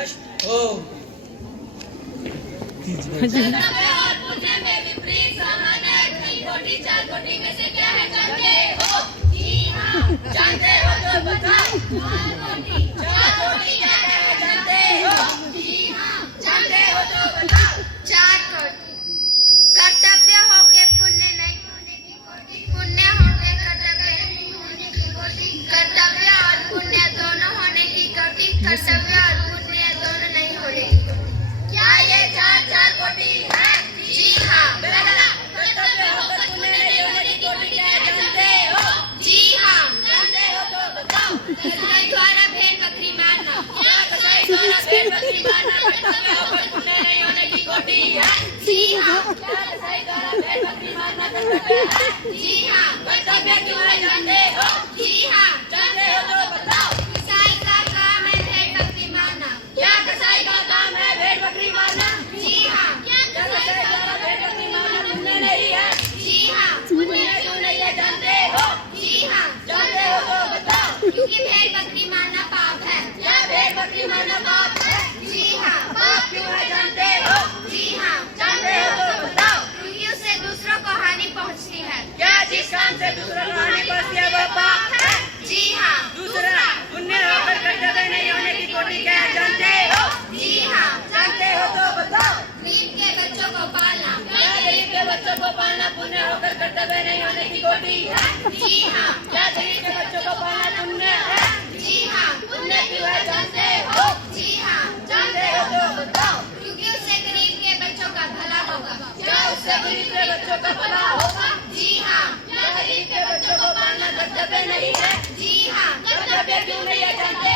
नष्ट हो। कर्तव्य और पुण्य में विपरीत संबंध है। 3 कोटि 4 कोटि में से क्या है जानते हो? जी हाँ, जानते हो तो बताओ। 4 कोटि क्या है जानते हो? जी हाँ, जानते हो तो बताओ। 4 कोटि कर्तव्य हो के पुण्य नहीं होने की कोटि, पुण्य हो के कर्तव्य नहीं होने की कोटि, कर्तव्य और पुण्य दोनों होने की कोटि, कर्तव्य और पुण्य दोनों नहीं होने की कोटि। क्या ये 4 कोटि है? जी हाँ। पहला, कर्तव्य होकर पुण्य नहीं होने की कोटि क्या है जानते हो? जी हाँ। जानते हो तो बताओ। कसाई द्वारा भेड़ बकरी मारना। क्या कसाई द्वारा भेड़ बकरी मारना कर्तव्य होकर पुण्य नहीं होने की कोटि है? जी हाँ। क्या कसाई द्वारा भेड़ बकरी मारना कर्तव्य है? जी हाँ। कर्तव्य क्यों है जानते हो? जी हाँ। जानते हो तो बताओ। कसाई का काम है भेड़ बकरी मारना। क्या कसाई का काम है भेड़ बकरी मारना? जी हाँ। क्या कसाई द्वारा भेड़ बकरी मारना पुण्य नहीं है? जी हाँ। पुण्य क्यों नहीं है जानते हो? जी हाँ। जानते हो तो बताओ। क्योंकि भेड़ बकरी मारना पाप है। क्या भेड़ बकरी मारना पाप है? जी हाँ। पाप क्यों है जानते हो? जी हाँ। जानते हो तो बताओ। क्योंकि उससे दूसरों को हानि पहुँचती है। क्या जिस काम से दूसरों को हानि पहुंचती है वो पाप है? जी हाँ। दूसरा, पुण्य होकर कर्तव्य नहीं होने की कोटि क्या है जानते हो? जी हाँ। जानते हो तो बताओ। गरीब के बच्चों को पालना। क्या गरीब के बच्चों को पालना पुण्य होकर कर्तव्य नहीं होने की कोटि है? जी हाँ। क्या गरीब के बच्चों को पालना पुण्य है? जी हाँ। पुण्य क्यों है जानते हो? जी हाँ। जानते हो तो बताओ। क्योंकि उससे गरीब के बच्चों का भला होगा। क्या उससे गरीब के बच्चों का भला होगा? जी हाँ। क्या गरीब के बच्चों को पालना कर्तव्य नहीं है? जी हाँ। कर्तव्य क्यों नहीं है जानते